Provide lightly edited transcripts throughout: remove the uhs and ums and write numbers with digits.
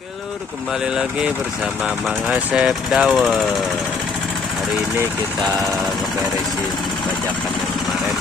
Oke lur, kembali lagi bersama Mang Asep Dawet. Hari ini kita ngeberesin bajakan yang kemarin.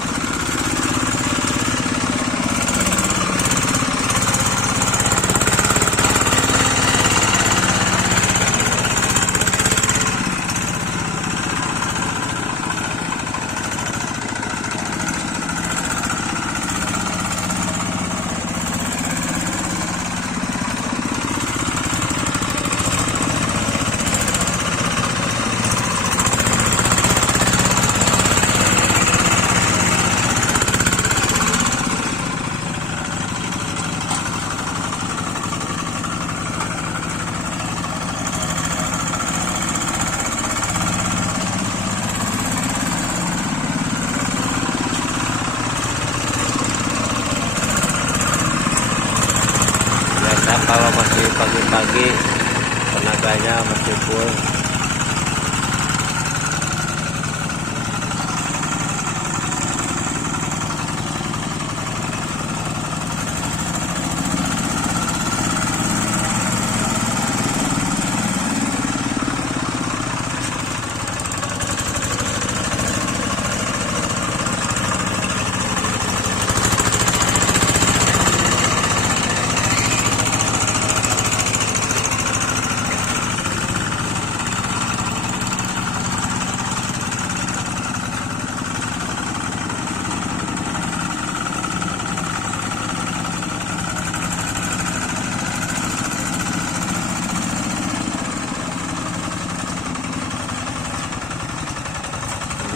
Kalau masih pagi-pagi tenaganya masih full.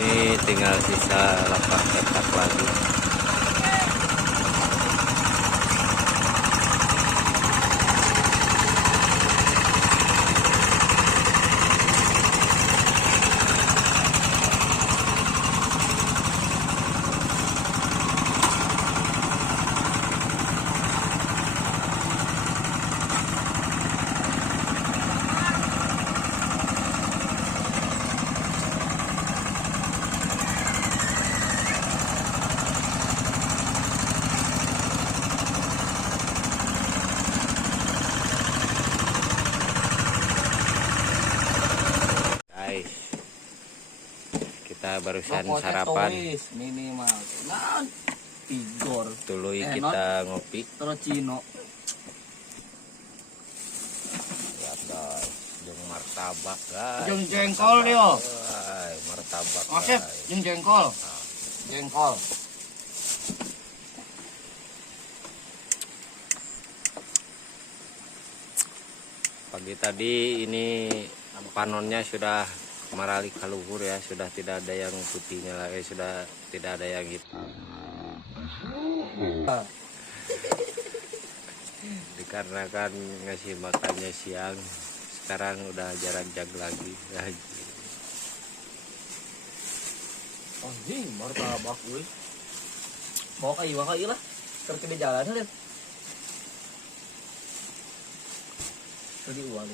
Ini tinggal sisa 8 petak lagi. Kita barusan sarapan minimal nah tigor tuluy kita ngopi terus cino ya guys, jeung martabak guys, jeung jengkol yo martabak Asep jeung jengkol jengkol pagi tadi ini panonnya sudah meralik ke luhur ya, sudah tidak ada yang putihnya lagi, sudah tidak ada yang hitam. Dikarenakan ngasih makannya siang, sekarang udah jarang jag lagi. anjing martabak euy bawa ka ieu lah keur di jalan deh tadi uang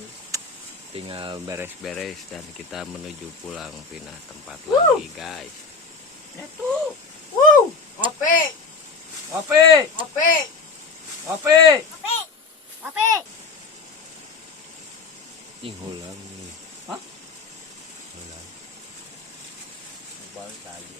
Tinggal beres-beres dan kita menuju pulang pindah tempat lagi guys. Itu ngopi ngopi ngopi ngopi ngopi Ih hulang nih. Hah? Hulang. Bal tadi.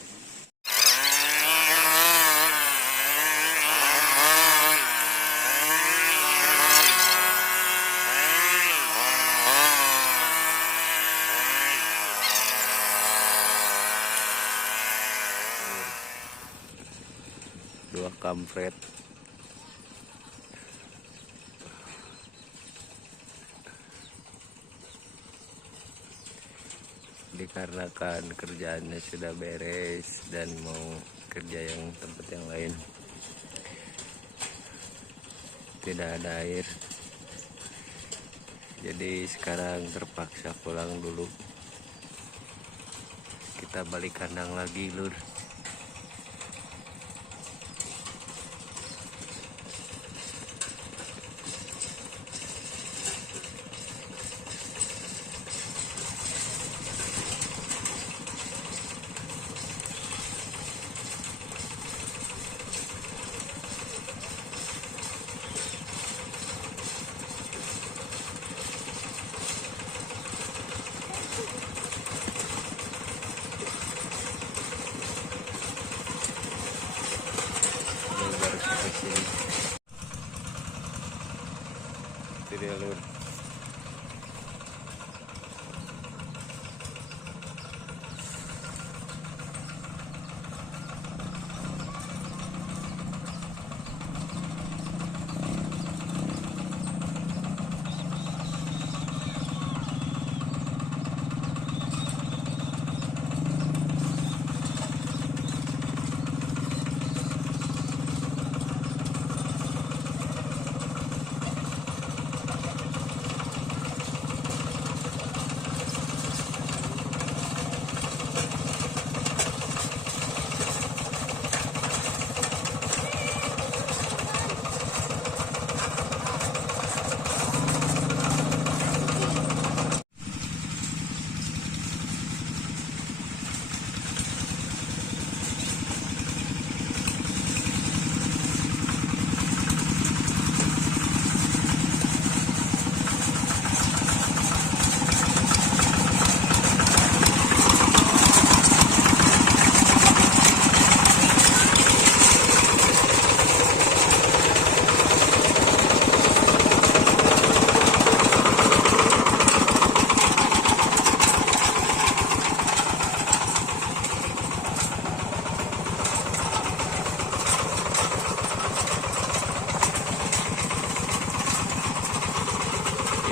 Dua kampret. Dikarenakan kerjaannya sudah beres dan mau kerja yang tempat yang lain, tidak ada air, jadi sekarang terpaksa pulang dulu. Kita balik kandang lagi lur. dia lur.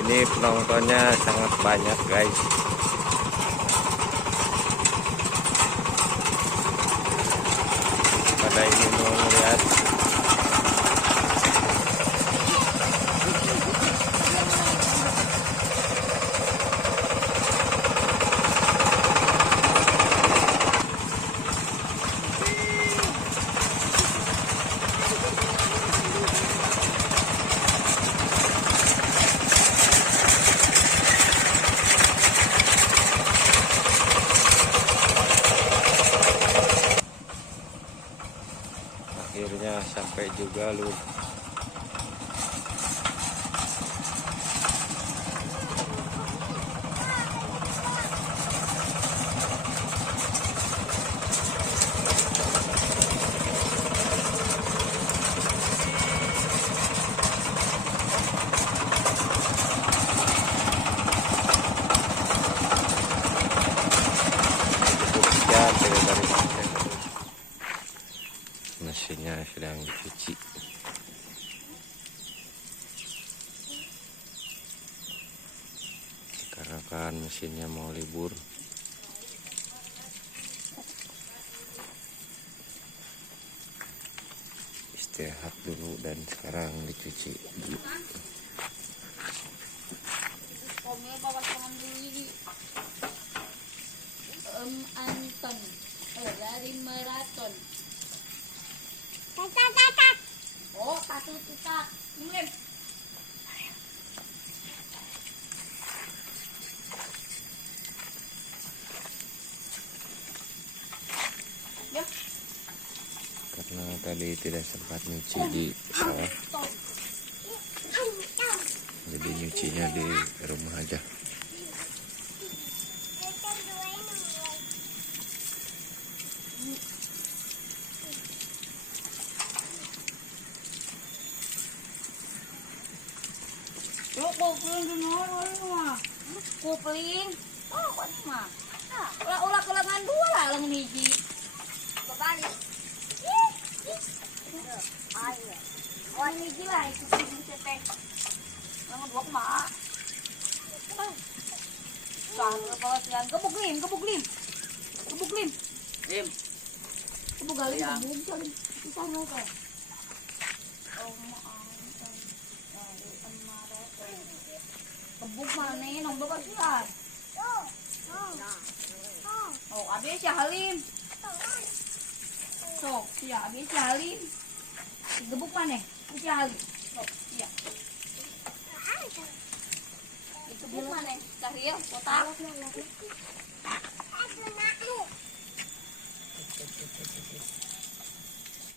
Ini penontonnya sangat banyak guys. Pada ingin mau melihat akhirnya sampai juga lur. Mesinnya sedang dicuci karena kan mesinnya mau libur. Istirahat dulu dan sekarang dicuci dulu. Anton dari maraton. Oh, satu kita. Mungkin. Ya. Karena tadi tidak sempat nyuci di sawah, jadi nyucinya di rumah aja. Kupling. Oh, kok ini mah? Ulah kelangan dua lah lang hiji. Babalik. Ayo. Oh, hiji lah itu cetek. Lang dua mah. Sah bawa siang gebuk lim. Gebuk lim. Lim. Gebuk galing gebuk galing. Kita mau ke. Oh, gebuk mana nong bapak siang. Oh, abis ya Halim. So, iya abis ya Halim. Gebuk mana? Si Halim. So, iya. Gebuk mana? Cahil, kotak.